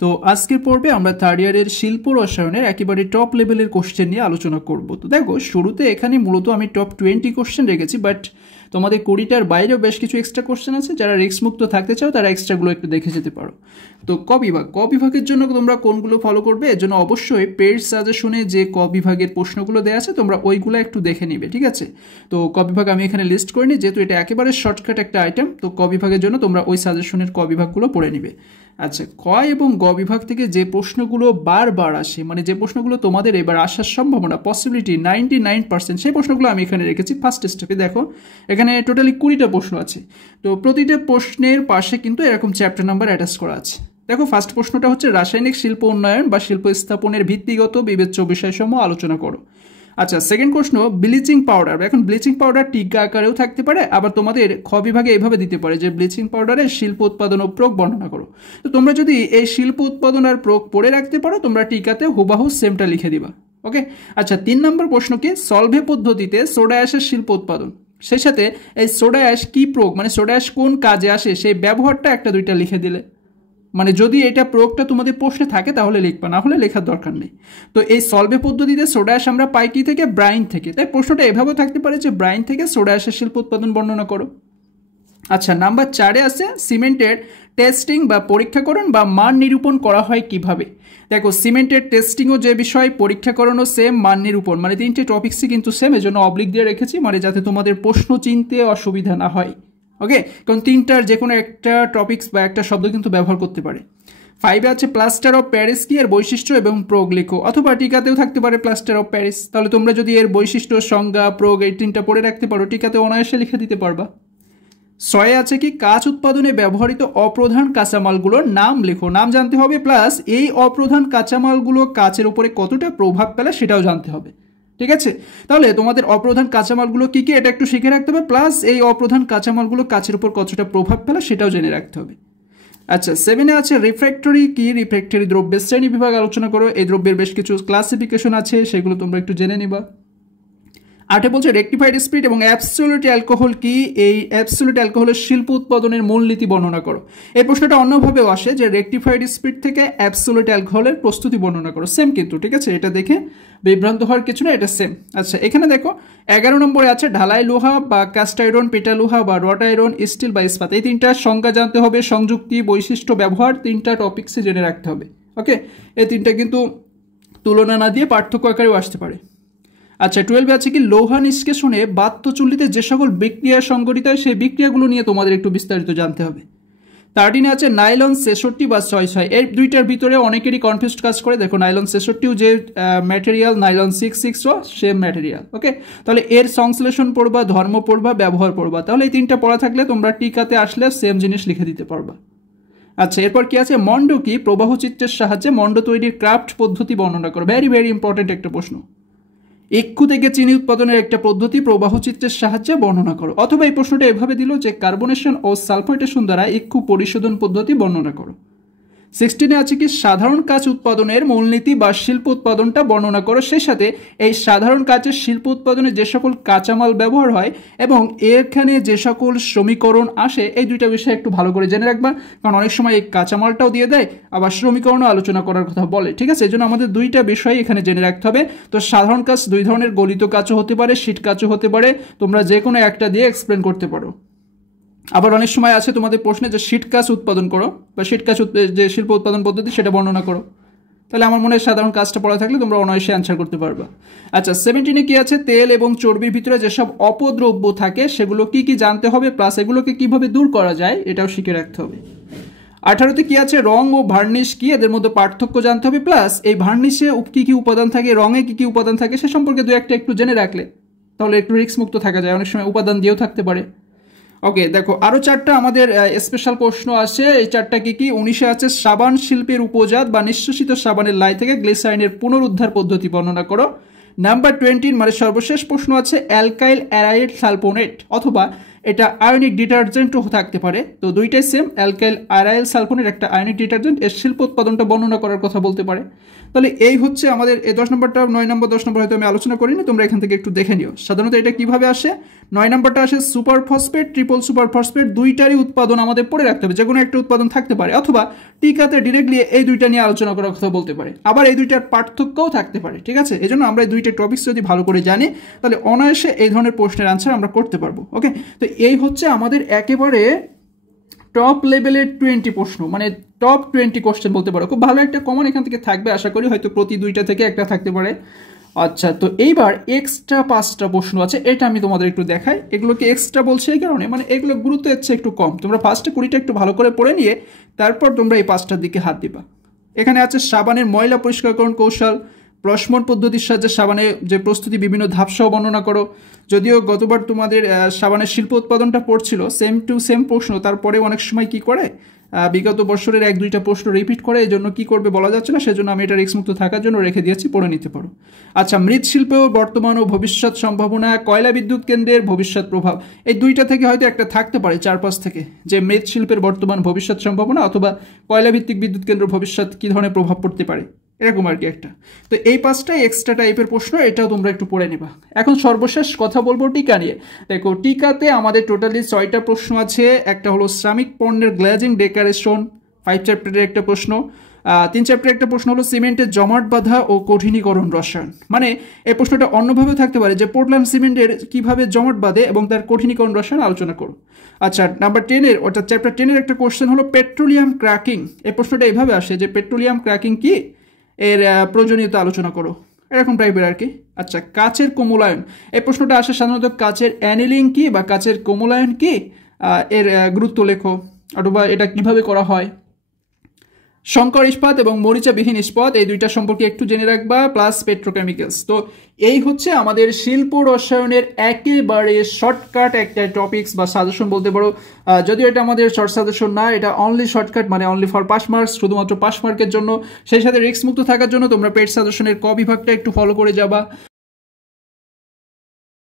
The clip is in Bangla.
তো আজকের পর্বে আমরা থার্ড ইয়ারের শিল্প রসায়নের একেবারে টপ লেভেলের কোশ্চেন নিয়ে আলোচনা করব। তো দেখো শুরুতে এখানে মূলত আমি টপ 20 কোশ্চেন রেখেছি, বাট তোমাদের 20টার বাইরেও বেশ কিছু এক্সট্রা কোশ্চেন আছে। যারা রিস্ক মুক্ত থাকতে চাও তারা এক্সট্রাগুলো একটু দেখে যেতে পারো। তো ক বিভাগের জন্য তোমরা কোনগুলো ফলো করবে, এর জন্য অবশ্যই পেড সাজেশনে যে ক বিভাগের প্রশ্নগুলো দেওয়া আছে তোমরা ওইগুলো একটু দেখে নিবে, ঠিক আছে। তো ক বিভাগ আমি এখানে লিস্ট করিনি, যেহেতু এটা একেবারে শর্টকাট একটা আইটেম। তো ক বিভাগের জন্য তোমরা ওই সাজেশনের ক বিভাগগুলো পড়ে নিবে। আচ্ছা, ক এবং গ বিভাগ থেকে যে প্রশ্নগুলো বারবার আসে, মানে যে প্রশ্নগুলো তোমাদের এবার আসার সম্ভাবনা পসিবিলিটি 99%, সেই প্রশ্নগুলো আমি এখানে রেখেছি ফার্স্ট স্টেপে। দেখো এখানে টোটালি 20টা প্রশ্ন আছে। তো প্রতিটা প্রশ্নের পাশে কিন্তু এরকম চ্যাপ্টার নাম্বার অ্যাটাচ করা আছে। দেখো ফার্স্ট প্রশ্নটা হচ্ছে রাসায়নিক শিল্প উন্নয়ন বা শিল্প স্থাপনের ভিত্তিগত বিবেচ্য বিষয়সমূহ আলোচনা করো। আচ্ছা, সেকেন্ড প্রশ্ন ব্লিচিং পাউডার। এখন ব্লিচিং পাউডার টিকা আকারেও থাকতে পারে, আবার তোমাদের খ বিভাগে এইভাবে দিতে পারে যে ব্লিচিং পাউডারের শিল্প উৎপাদন ও প্রয়োগ বর্ণনা করো। তো তোমরা যদি এই শিল্প উৎপাদন আর প্রয়োগ পড়ে রাখতে পারো, তোমরা টিকাতে হুবাহু সেমটা লিখে দিবা। ওকে। আচ্ছা, 3 নম্বর প্রশ্ন কি সলভে পদ্ধতিতে সোডা অ্যাশের শিল্প উৎপাদন, সেই সাথে এই সোডা অ্যাশ কি প্রয়োগ, মানে সোডা অ্যাশ কোন কাজে আসে সেই ব্যবহারটা একটা দুইটা লিখে দিলে, মানে যদি এটা প্রয়োগটা তোমাদের প্রশ্নে থাকে তাহলে লিখবা, না হলে লেখার দরকার নেই। তো এই সলভে পদ্ধতিতে সোডা অ্যাশ আমরা পাই কি থেকে? ব্রাইন থেকে। তাই প্রশ্নটা এভাবেও থাকতে পারে যে ব্রাইন থেকে সোডা অ্যাশের শিল্প উৎপাদন বর্ণনা করো। আচ্ছা, নাম্বার 4-এ আছে সিমেন্টের টেস্টিং বা পরীক্ষাকরণ বা মান নিরূপণ করা হয় কিভাবে। দেখো সিমেন্টের টেস্টিংও যে বিষয়, পরীক্ষাকরণও সেম, মান নিরূপণ মানে 3টে টপিক্সই কিন্তু সেম, এজন্য অবলিক দিয়ে রেখেছি, মানে যাতে তোমাদের প্রশ্ন চিনতে অসুবিধা না হয়। ওকে, কারণ 3টার যে কোনো একটা টপিক্স বা একটা শব্দ কিন্তু ব্যবহার করতে পারে। 5-এ আছে প্লাস্টার অফ প্যারিস কি, এর বৈশিষ্ট্য এবং প্রয়োগ লেখো, অথবা টিকাতেও থাকতে পারে প্লাস্টার অফ প্যারিস। তাহলে তোমরা যদি এর বৈশিষ্ট্য, সংজ্ঞা, প্রয়োগ এই 3টা পড়ে রাখতে পারো, টিকাতে অনায়াসে লিখে দিতে পারবা। 6-এ আছে কি কাঁচ উৎপাদনে ব্যবহৃত অপ্রধান কাঁচামালগুলোর নাম লেখো। নাম জানতে হবে, প্লাস এই অপ্রধান কাঁচামালগুলো কাচের উপরে কতটা প্রভাব ফেলে সেটাও জানতে হবে, ঠিক আছে। তাহলে তোমাদের অপ্রধান কাঁচামালগুলো কি কি এটা একটু শিখে রাখতে হবে, প্লাস এই অপ্রধান কাঁচামালগুলো কাচের উপর কতটা প্রভাব ফেলে সেটাও জেনে রাখতে হবে। আচ্ছা, 7-এ আছে রিফ্র্যাক্টরি কি, রিফ্র্যাক্টরি দ্রব্যের শ্রেণী বিভাগ আলোচনা করো। এই দ্রব্যের বেশ কিছু ক্লাসিফিকেশন আছে, সেগুলো তোমরা একটু জেনে নিবা। 8-এ বলছে রেকটিফাইড স্পিরিট এবং অ্যাবসোলিউট অ্যালকোহল কি, এই অ্যাবসোলিউট অ্যালকোহলের শিল্প উৎপাদনের মূলনীতি বর্ণনা করো। এই প্রশ্নটা অন্যভাবেও আসে যে রেকটিফাইড স্পিরিট থেকে অ্যাবসোলিউট অ্যালকোহলের প্রস্তুতি বর্ণনা করো। সেম কিন্তু, ঠিক আছে, এটা দেখে বিভ্রান্ত হওয়ার কিছু না, এটা সেম। আচ্ছা, এখানে দেখো 11 নম্বরে আছে ঢালাই লোহা বা কাস্ট আয়রন, পেটা লোহা বা রড আয়রন, স্টিল বা ইস্পাত। এই 3টার সংজ্ঞা জানতে হবে, সংযুক্তি, বৈশিষ্ট্য, ব্যবহার, 3টা টপিক্সে জেনে রাখতে হবে। ওকে, এই 3টা কিন্তু তুলনা না দিয়ে পার্থক্য আকারেও আসতে পারে। আচ্ছা, 12-এ আছে কি লৌহা নিষ্কাশনে বাত্যচুল্লিতে যে সকল বিক্রিয়া সংঘটিত হয় সেই বিক্রিয়াগুলো নিয়ে তোমাদের একটু বিস্তারিত জানতে হবে। 13-এ আছে নাইলন 66 বা 66। এই 2টার ভিতরে অনেকেরই কনফিউজড কাজ করে। দেখো নাইলন 66 যে ম্যাটেরিয়াল, নাইলন 66ও সেম ম্যাটেরিয়াল। ওকে, তাহলে এর সংশ্লেষণ পড়বা, ধর্ম পড়বা, ব্যবহার পড়বা। তাহলে এই 3টা পড়া থাকলে তোমরা টিকাতে আসলে সেম জিনিস লিখে দিতে পারবা। আচ্ছা, এরপর কি আছে মন্ড কি, প্রবাহ চিত্রের সাহায্যে মন্ড তৈরির ক্রাফট পদ্ধতি বর্ণনা করো। ভেরি ভেরি ইম্পর্টেন্ট একটা প্রশ্ন। ইক্ষু থেকে চিনি উৎপাদনের একটা পদ্ধতি প্রবাহ চিত্রের সাহায্যে বর্ণনা করো। অথবা এই প্রশ্নটা এভাবে দিল যে কার্বনেশন ও সালফেটেশন দ্বারা ইক্ষু পরিশোধন পদ্ধতি বর্ণনা করো। 16-এ আছে কি সাধারণ কাঁচ উৎপাদনের মূলনীতি বা শিল্প উৎপাদনটা বর্ণনা করো। সেই সাথে এই সাধারণ কাঁচের শিল্প উৎপাদনে যে সকল কাঁচামাল ব্যবহার হয় এবং এখানে যে সকল সমীকরণ আসে, এই 2টা বিষয় একটু ভালো করে জেনে রাখবা, কারণ অনেক সময় এই কাঁচামালটাও দিয়ে দেয়, আবার সমীকরণও আলোচনা করার কথা বলে, ঠিক আছে। এই জন্য আমাদের 2টা বিষয় এখানে জেনে রাখতে হবে। তো সাধারণ কাঁচ 2 ধরনের, গলিত কাঁচও হতে পারে, শীট কাঁচও হতে পারে, তোমরা যে কোনো একটা দিয়ে এক্সপ্লেন করতে পারো। আবার অনেক সময় আছে তোমাদের প্রশ্নে যে শীট কাঁচ উৎপাদন করো বা শীট কাঁচ যে শিল্প উৎপাদন পদ্ধতি সেটা বর্ণনা করো। তাহলে আমার মনে হয় সাধারণ কাজটা পড়া থাকলে তোমরা অনায়াসে অ্যান্সার করতে পারবা। আচ্ছা, 17-এ কি আছে তেল এবং চর্বির ভিতরে যেসব অপদ্রব্য থাকে সেগুলো কি কি জানতে হবে, প্লাস এগুলোকে কিভাবে দূর করা যায় এটাও শিখে রাখতে হবে। 18-তে কি আছে রং ও ভার্নিশ কি, এদের মধ্যে পার্থক্য জানতে হবে, প্লাস এই ভার্নিশে কি কি উপাদান থাকে, রঙে কি কি উপাদান থাকে সে সম্পর্কে 2-একটা একটু জেনে রাখলে তাহলে একটু রিস্ক মুক্ত থাকা যায়। অনেক সময় উপাদান দিয়েও থাকতে পারে। ওকে, দেখো আরো 4টা আমাদের স্পেশাল প্রশ্ন আসে। এই 4টা কি কি? 19-এ আছে সাবান শিল্পের উপজাত বা নিঃশ্বসিত সাবানের লাই থেকে গ্লিসারিনের পুনরুদ্ধার পদ্ধতি বর্ণনা করো। নাম্বার 20 মানে সর্বশেষ প্রশ্ন আছে অ্যালকাইল অ্যারাইড সালফোনেট, অথবা এটা আয়নিক ডিটারজেন্টও থাকতে পারে। তো 2টাই সেম, অ্যালকাইল অ্যারাইল সালফোনেট একটা আয়নিক ডিটারজেন্ট, এর শিল্প উৎপাদনটা বর্ণনা করার কথা বলতে পারে। তাহলে এই হচ্ছে আমাদের এই 10 নম্বরটা, 9 নম্বর 10 নম্বর হয়তো আমি আলোচনা করিনি, তোমরা এখান থেকে একটু দেখে নিও। সাধারণত এটা কিভাবে আসে, 9 নম্বরটা আসে super phosphate, triple super phosphate দুইটারই উৎপাদন আমাদের পড়ে রাখতে হবে, যে কোনো একটা উৎপাদন থাকতে পারে, অথবা টিকাতে ডিরেক্টলি এই দুইটা নিয়ে আলোচনা করার কথা বলতে পারে, আবার এই দুইটার পার্থক্যও থাকতে পারে। ঠিক আছে, এই জন্য আমরা এই দুইটা টপিকস যদি ভালো করে জানি তাহলে অনায়াসে এই ধরনের প্রশ্নের আনসার আমরা করতে পারবো। ওকে, তো এই হচ্ছে আমাদের একেবারে টপ লেভেলের 20 প্রশ্ন, মানে টপ 20 কোশ্চেন বলতে পারো। খুব ভালো একটা কমন এখান থেকে থাকবে আশা করি, হয়তো প্রতি দুইটা থেকে একটা থাকতে পারে। আচ্ছা, তো এইবার এক্সট্রা 5টা প্রশ্ন আছে, এটা আমি তোমাদের একটু দেখাই। এগুলোকে এক্সট্রা বলছে এই কারণে, মানে এগুলো গুরুত্ব হচ্ছে একটু কম, তোমরা ফার্স্টে 20টা একটু ভালো করে পড়ে নিয়ে তারপর তোমরা এই 5টার দিকে হাত দিবা। এখানে আছে সাবানের ময়লা পরিষ্কারকরণ কৌশল, প্রশমন পদ্ধতির সাহায্যে সাবানের যে প্রস্তুতি বিভিন্ন ধাপসহ বর্ণনা করো। যদিও গতবার তোমাদের সাবানের শিল্প উৎপাদনটা পড়ছিল সেম টু সেম প্রশ্ন, তারপরে অনেক সময় কি করে বিগত বছরের 1-2টা প্রশ্ন রিপিট করে, এই জন্য কি করবে বলা যাচ্ছে না, সেজন্য আমি এটা রিস্কমুক্ত থাকার জন্য রেখে দিয়েছি, পড়ে নিতে পারো। আচ্ছা, মৃৎশিল্পেও বর্তমান ও ভবিষ্যৎ সম্ভাবনা, কয়লা বিদ্যুৎ কেন্দ্রের ভবিষ্যৎ প্রভাব, এই দুইটা থেকে হয়তো একটা থাকতে পারে 4-5 থেকে, যে মৃৎশিল্পের বর্তমান ভবিষ্যৎ সম্ভাবনা অথবা কয়লা ভিত্তিক বিদ্যুৎ কেন্দ্র ভবিষ্যৎ কী ধরনের প্রভাব পড়তে পারে, এরকম আর কি একটা। তো এই 5টাই এক্সট্রা টাইপের প্রশ্ন, এটাও তোমরা একটু পড়ে নেবা। এখন সর্বশেষ কথা বলবো টিকা নিয়ে। দেখো, টিকাতে আমাদের টোটালি 6টা প্রশ্ন আছে। একটা হলো শ্রমিক পণ্যের গ্লেজিং ডেকোরেশন, 5 চ্যাপ্টারের একটা প্রশ্ন। 3 চ্যাপ্টারের একটা প্রশ্ন হলো সিমেন্টের জমাট বাঁধা ও কঠিনীকরণ রসায়ন, মানে এই প্রশ্নটা অন্যভাবে থাকতে পারে যে পোর্টল্যান্ড সিমেন্টের কিভাবে জমাট বাঁধে এবং তার কঠিনীকরণ রসায়ন আলোচনা করো। আচ্ছা, নাম্বার 10-এর অর্থাৎ চ্যাপ্টার 10-এর একটা কোশ্চেন হলো পেট্রোলিয়াম ক্র্যাকিং। এই প্রশ্নটা এইভাবে আসে যে পেট্রোলিয়াম ক্র্যাকিং কি, এর প্রয়োজনীয়তা আলোচনা করো, এরকম টাইপের আর কি। আচ্ছা, কাচের কোমলায়ন, এই প্রশ্নটা আসে সাধারণত কাচের অ্যানিলিং কি বা কাচের কোমলায়ন কি, এর গুরুত্ব লেখো, অথবা এটা কিভাবে করা হয়। সংকর ইস্পাত এবং মরিচাবিহীন ইস্পাত, এই দুইটা সম্পর্কে একটু জেনে রাখবা, প্লাস পেট্রোকেমিক্যালস। তো এই হচ্ছে আমাদের শিল্প রসায়নের একেবারে শর্টকাট একটা টপিকস বা সাজেশন বলতে পারো। যদিও এটা আমাদের শর্ট সাজেশন না, এটা অনলি শর্টকাট, মানে অনলি ফর পাস মার্কস, শুধুমাত্র পাস মার্কের জন্য। সেই সাথে রিস্ক মুক্ত থাকার জন্য তোমরা পেড সাজেশনের ক বিভাগটা একটু ফলো করে যাবা।